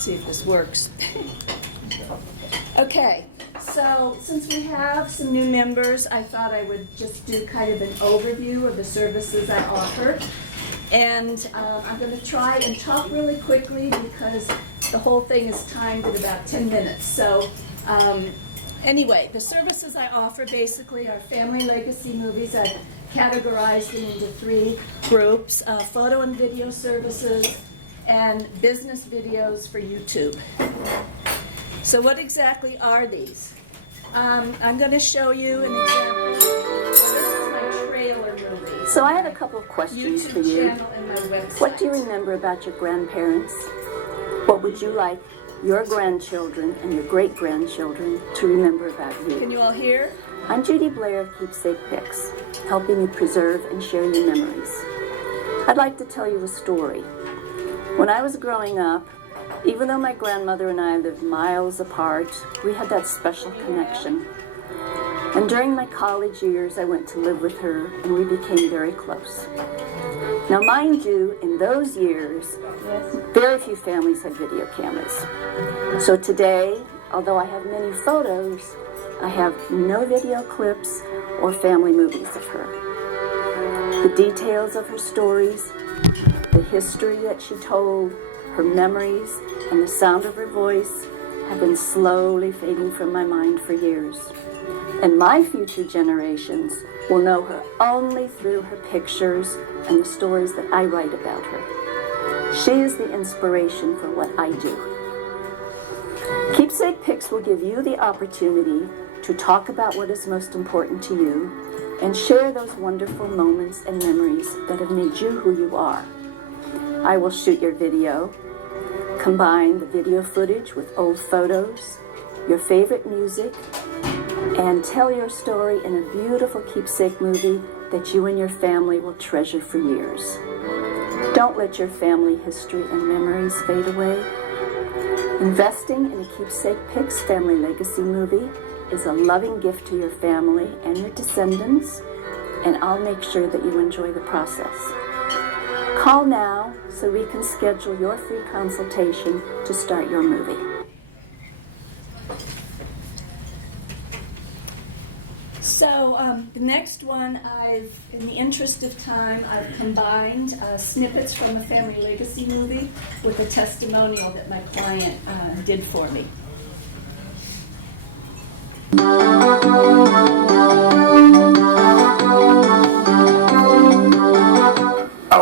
see if this works. Okay, so since we have some new members, I thought I would just do kind of an overview of the services I offer. And I'm going to try and talk really quickly because the whole thing is timed at about 10 minutes. So anyway, the services I offer basically are family legacy movies. I've categorized them into 3 groups: photo and video services and business videos for YouTube. So what exactly are these? I'm going to show you an example. This is my trailer movie. So I have a couple of questions for you. YouTube channel and my website. What do you remember about your grandparents? What would you like your grandchildren and your great-grandchildren to remember about you? Can you all hear? I'm Judy Blair of KeepsakePix, helping you preserve and share your memories. I'd like to tell you a story. When I was growing up, even though my grandmother and I lived miles apart, we had that special connection. And during my college years, I went to live with her, and we became very close. Now, mind you, in those years, very few families had video cameras. So today, although I have many photos, I have no video clips or family movies of her. The details of her stories, the history that she told, her memories, and the sound of her voice have been slowly fading from my mind for years. And my future generations will know her only through her pictures and the stories that I write about her. She is the inspiration for what I do. KeepsakePix will give you the opportunity to talk about what is most important to you and share those wonderful moments and memories that have made you who you are. I will shoot your video, combine the video footage with old photos, your favorite music, and tell your story in a beautiful keepsake movie that you and your family will treasure for years. Don't let your family history and memories fade away. Investing in a KeepsakePix family legacy movie is a loving gift to your family and your descendants, and I'll make sure that you enjoy the process. Call now so we can schedule your free consultation to start your movie. So the next one, in the interest of time, I've combined snippets from a family legacy movie with a testimonial that my client did for me.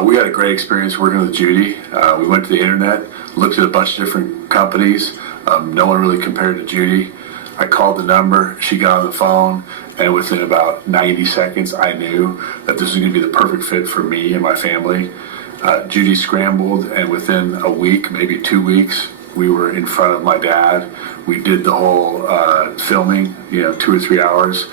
We had a great experience working with Judy. We went to the internet, looked at a bunch of different companies. No one really compared to Judy. I called the number, she got on the phone, and within about 90 seconds, I knew that this was going to be the perfect fit for me and my family. Judy scrambled, and within a week, maybe 2 weeks, we were in front of my dad. We did the whole filming, 2 or 3 hours.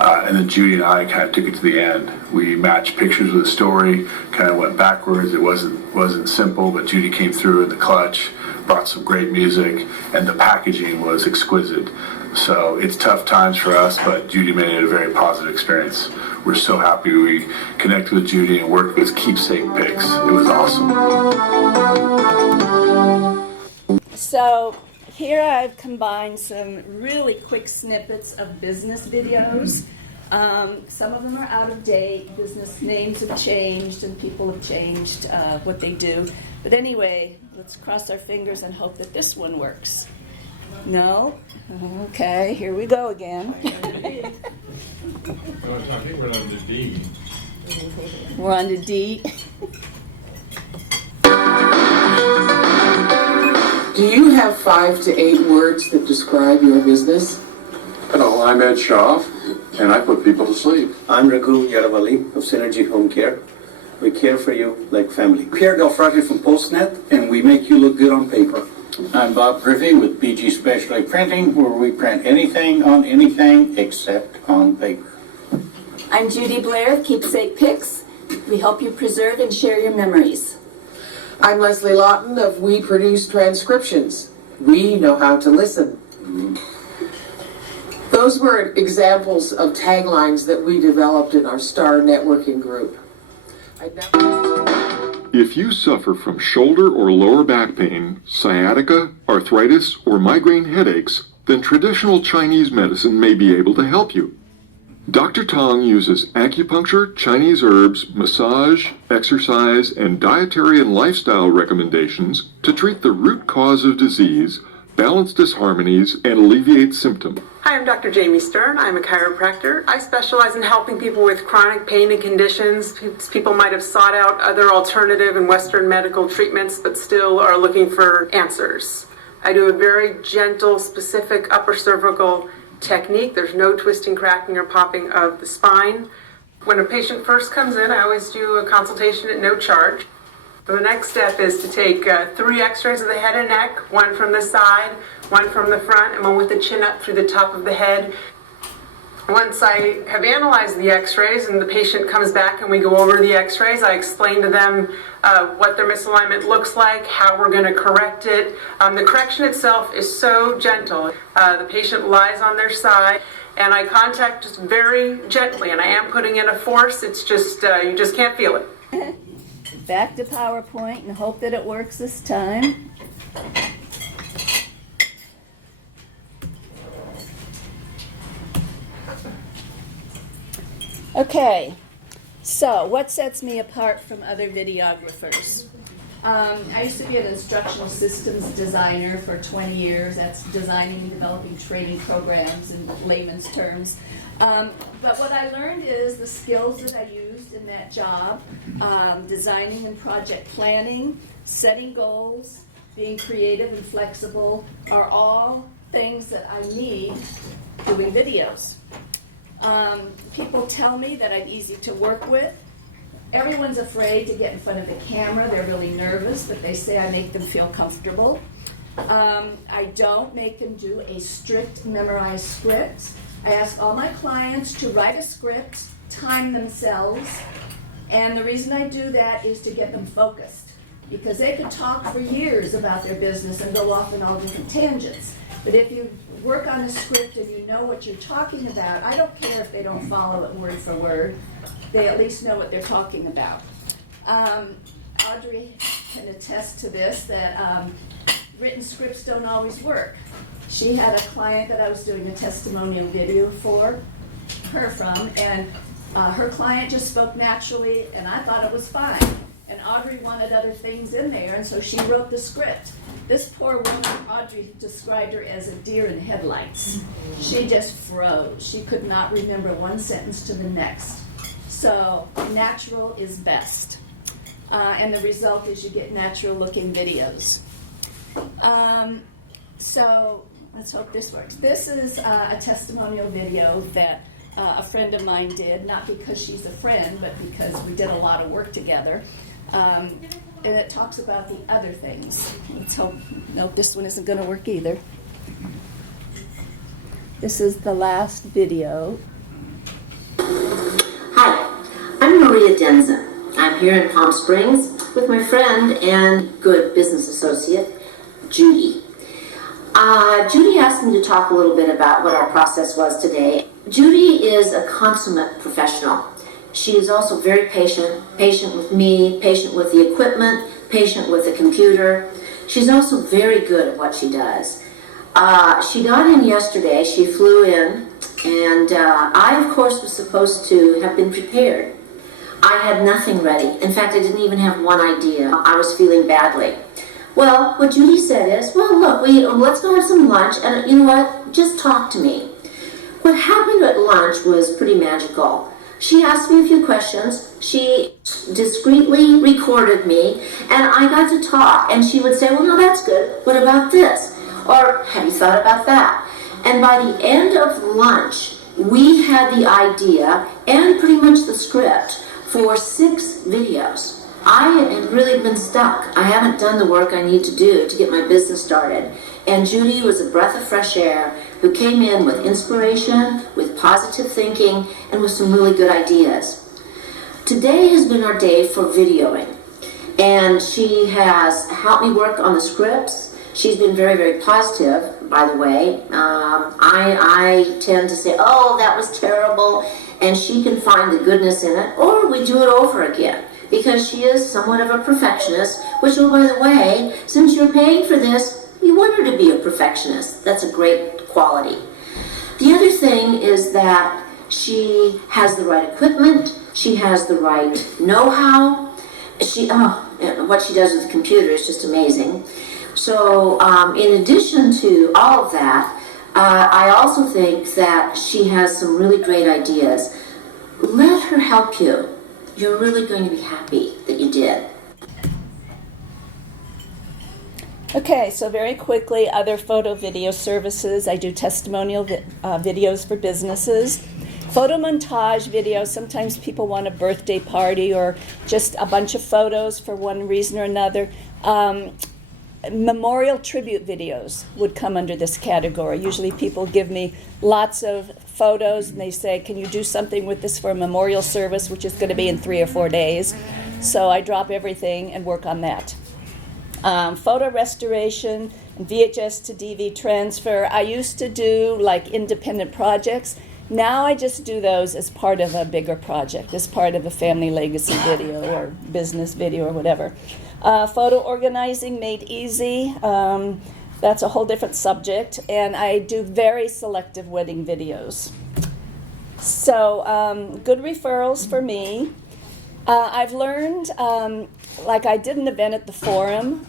And then Judy and I kind of took it to the end. We matched pictures with a story, kind of went backwards. It wasn't simple, but Judy came through in the clutch, brought some great music, and the packaging was exquisite. So it's tough times for us, but Judy made it a very positive experience. We're so happy we connected with Judy and worked with KeepsakePix. It was awesome. So here I've combined some really quick snippets of business videos. Some of them are out of date. Business names have changed and people have changed what they do. But anyway, let's cross our fingers and hope that this one works. No? Okay, here we go again. I think we're on the D. We're on to D. Do you have 5 to 8 words that describe your business? Hello, I'm Ed Shaw, and I put people to sleep. I'm Raghu Yaravali of Synergy Home Care. We care for you like family. Pierre Delfrati from Postnet, and we make you look good on paper. I'm Bob Privy with BG Specialty Printing, where we print anything on anything except on paper. I'm Judy Blair of KeepsakePix. We help you preserve and share your memories. I'm Leslie Lawton of We Produce Transcriptions. We know how to listen. Those were examples of taglines that we developed in our STAR networking group. If you suffer from shoulder or lower back pain, sciatica, arthritis, or migraine headaches, then traditional Chinese medicine may be able to help you. Dr. Tong uses acupuncture, Chinese herbs, massage, exercise, and dietary and lifestyle recommendations to treat the root cause of disease, balance disharmonies, and alleviate symptoms. Hi, I'm Dr. Jamie Stern. I'm a chiropractor. I specialize in helping people with chronic pain and conditions. People might have sought out other alternative and Western medical treatments, but still are looking for answers. I do a very gentle, specific upper cervical technique. There's no twisting, cracking, or popping of the spine. When a patient first comes in, I always do a consultation at no charge. The next step is to take 3 x-rays of the head and neck, 1 from the side, 1 from the front, and 1 with the chin up through the top of the head. Once I have analyzed the x-rays and the patient comes back and we go over the x-rays, I explain to them what their misalignment looks like, how we're going to correct it. The correction itself is so gentle. The patient lies on their side and I contact just very gently, and I am putting in a force. It's just, you just can't feel it. Back to PowerPoint and hope that it works this time. Okay, so what sets me apart from other videographers? I used to be an instructional systems designer for 20 years. That's designing and developing training programs in layman's terms. But what I learned is the skills that I used in that job, designing and project planning, setting goals, being creative and flexible, are all things that I need doing videos. People tell me that I'm easy to work with. Everyone's afraid to get in front of the camera. They're really nervous, but they say I make them feel comfortable. I don't make them do a strict memorized script. I ask all my clients to write a script, time themselves, and the reason I do that is to get them focused, because they could talk for years about their business and go off in all different tangents. But if you work on a script and you know what you're talking about, I don't care if they don't follow it word for word. They at least know what they're talking about. Audrey can attest to this, that written scripts don't always work. She had a client that I was doing a testimonial video for her from, and her client just spoke naturally, and I thought it was fine. And Audrey wanted other things in there, and so she wrote the script. This poor woman, Audrey described her as a deer in headlights. She just froze. She could not remember one sentence to the next. So natural is best. And the result is you get natural looking videos. So let's hope this works. This is a testimonial video that a friend of mine did, not because she's a friend, but because we did a lot of work together. And it talks about the other things. Let's hope, nope, this one isn't going to work either. This is the last video. Hi, I'm Maria Denza. I'm here in Palm Springs with my friend and good business associate, Judy. Judy asked me to talk a little bit about what our process was today. Judy is a consummate professional. She is also very patient with me, patient with the equipment, patient with the computer. She's also very good at what she does. She got in yesterday, she flew in, and I, of course, was supposed to have been prepared. I had nothing ready. In fact, I didn't even have one idea. I was feeling badly. Well, what Judy said is, well, look, let's go have some lunch, and you know what, just talk to me. What happened at lunch was pretty magical. She asked me a few questions, she discreetly recorded me, and I got to talk, and she would say, well, no, that's good, what about this? Or, have you thought about that? And by the end of lunch, we had the idea, and pretty much the script, for 6 videos. I had really been stuck. I haven't done the work I need to do to get my business started. And Judy was a breath of fresh air who came in with inspiration, with positive thinking, and with some really good ideas. Today has been our day for videoing. And she has helped me work on the scripts. She's been very, very positive, by the way. I tend to say, oh, that was terrible, and she can find the goodness in it, or we do it over again. because she is somewhat of a perfectionist, which, oh, by the way, since you're paying for this, you want her to be a perfectionist. That's a great quality. The other thing is that she has the right equipment, she has the right know-how. What she does with the computer is just amazing. So in addition to all of that, I also think that she has some really great ideas. Let her help you. You're really going to be happy that you did. Okay, so very quickly, other photo video services. I do testimonial videos for businesses. Photo montage videos, sometimes people want a birthday party or just a bunch of photos for one reason or another. Memorial tribute videos would come under this category. Usually people give me lots of photos and they say, can you do something with this for a memorial service, which is going to be in 3 or 4 days. So I drop everything and work on that. Photo restoration and VHS to DV transfer. I used to do like independent projects. Now I just do those as part of a bigger project, as part of a family legacy video or business video or whatever. Photo organizing made easy. That's a whole different subject. And I do very selective wedding videos. So good referrals for me. I've learned, like I did an event at the Forum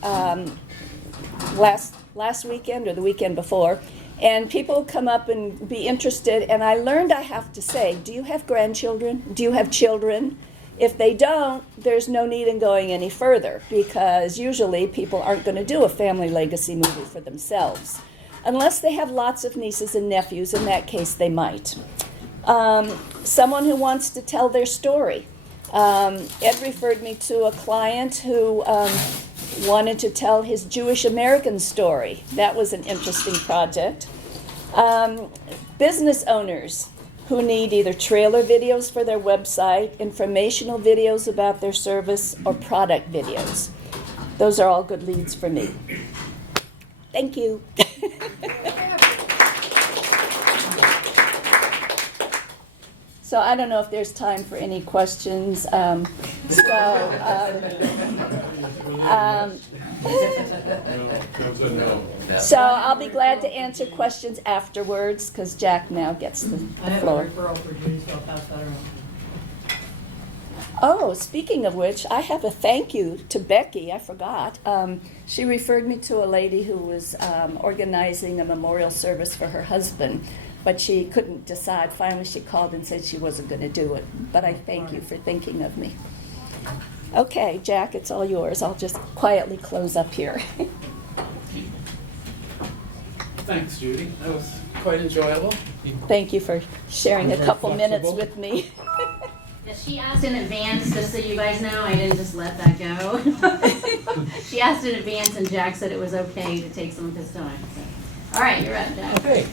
last weekend or the weekend before, and people come up and be interested, and I learned I have to say, do you have grandchildren? Do you have children? If they don't, there's no need in going any further, because usually people aren't going to do a family legacy movie for themselves. Unless they have lots of nieces and nephews, in that case they might. Someone who wants to tell their story. Ed referred me to a client who wanted to tell his Jewish American story. That was an interesting project. Business owners who need either trailer videos for their website, informational videos about their service, or product videos. Those are all good leads for me. Thank you. So I don't know if there's time for any questions. So I'll be glad to answer questions afterwards, because Jack now gets the floor. Referral for Judy, so I'll pass that around. Oh, speaking of which, I have a thank you to Becky. I forgot. She referred me to a lady who was organizing a memorial service for her husband, but she couldn't decide. Finally, she called and said she wasn't going to do it. But I thank you for thinking of me. Okay, Jack, it's all yours. I'll just quietly close up here. Thanks, Judy. That was quite enjoyable. Thank you for sharing a couple minutes with me. She asked in advance, just so you guys know, I didn't just let that go. She asked in advance, and Jack said it was okay to take some of his time. So. All right, you're up, Jack. Okay.